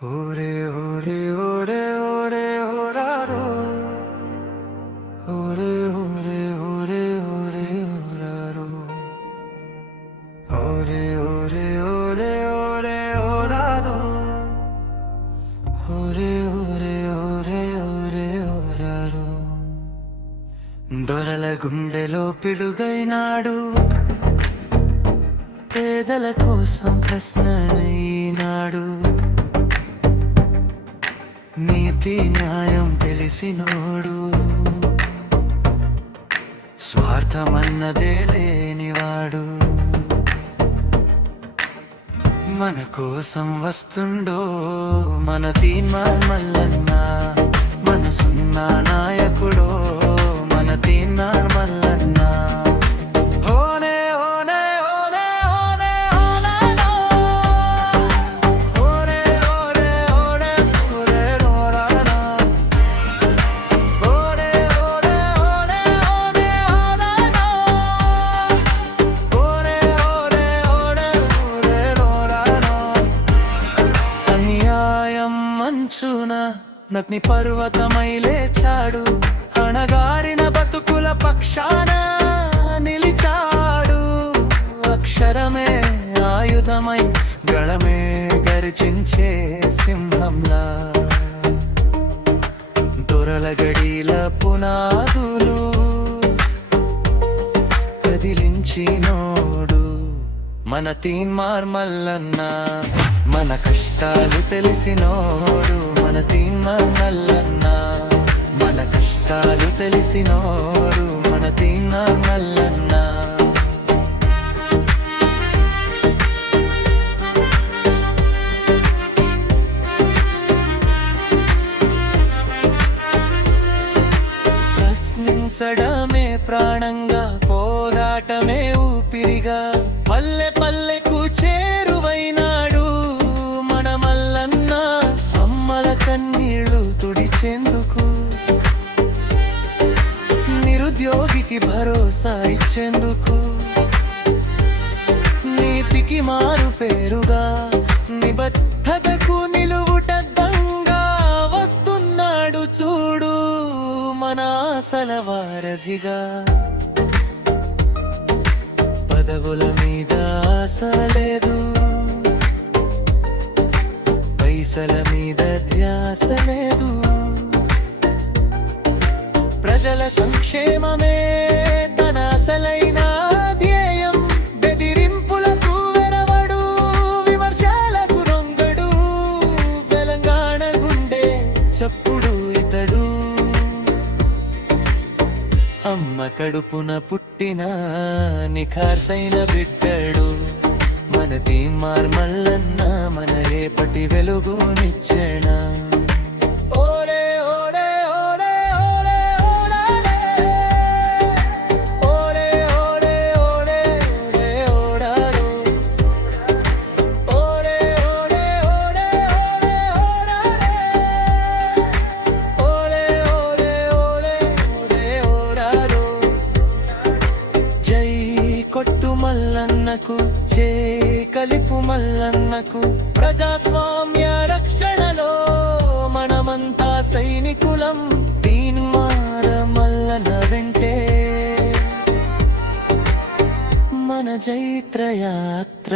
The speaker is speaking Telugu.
ఓరే ఓరే ఓరే ఓరే ఓరారో ఓరే ఓరే ఓరే ఓరే ఓరారో ఓరే ఓరే ఓరే ఓరే ఓరారో ఓరే ఓరే ఓరే ఓరే ఓరారో దొరల గుండెలో పిడుగైనాడు పేదల కోసం ప్రశ్ననైనాడు నీతి న్యాయం తెలిసినోడు స్వార్థమన్నదే లేనివాడు మన కోసం వస్తుండో మన తీన్మార్ మల్లన్న మనసున్న నాయకుడో మన తీన్మార్ మల్లన్న నగ్ని పర్వతమై లేచాడు అణగారిన బతుకుల పక్షాన నిలిచాడు అక్షరమే ఆయుధమై గళమే గర్జించే సింహంలా దొరల గడిల పునాదులు కదిలించినోడు మన తీన్మార్ మల్లన్న మన కష్టాలు తెలిసినోడు మన తీన్మార్ మల్లన్న మన కష్టాలు తెలిసినోడు మన తీన్మార్ మల్లన్న ప్రశ్నించడమే ప్రాణంగా పోరాటమే ఊపిరిగా పల్లె పల్లెకు చేరువైనాడు మన మల్లన్న అమ్మల కన్నీళ్లు తుడిచేందుకు నిరుద్యోగికి భరోసా ఇచ్చేందుకు నీతికి మారు పేరుగా నిబద్ధతకు నిలువుటద్దంగా వస్తున్నాడు చూడు మన ఆశల వారధిగా పదవుల మీద ఆశ లేదు పైసల మీద ధ్యాస లేదు ప్రజల సంక్షేమమే తన అసలైన ధ్యేయం బెదిరింపులకు వెరవడు విమర్శలకు రొంగడు తెలంగాణ గుండె చప్పుడు ఇతడు అమ్మ కడుపున పుట్టిన నిఖార్సైన బిడ్డడు మన తీన్మార్ మల్లన్న మన రేపటి వెలుగునిచ్చెన ఓరే ఓరే ఓరే ఓరే ఓరే ఓరే ఓరే ఓరే ఓరారో ఓరే ఓరే ఓరే ఓరే ఓరే ఓరే ఓరే ఓరారో జై కొట్టు మల్లన్నకు జై కలిపు మల్లన్నకు ప్రజాస్వామ్య రక్షణలో మనమంతా సైనికులం తీన్మార్ మల్లన్న వెంటే మన జైత్రయాత్ర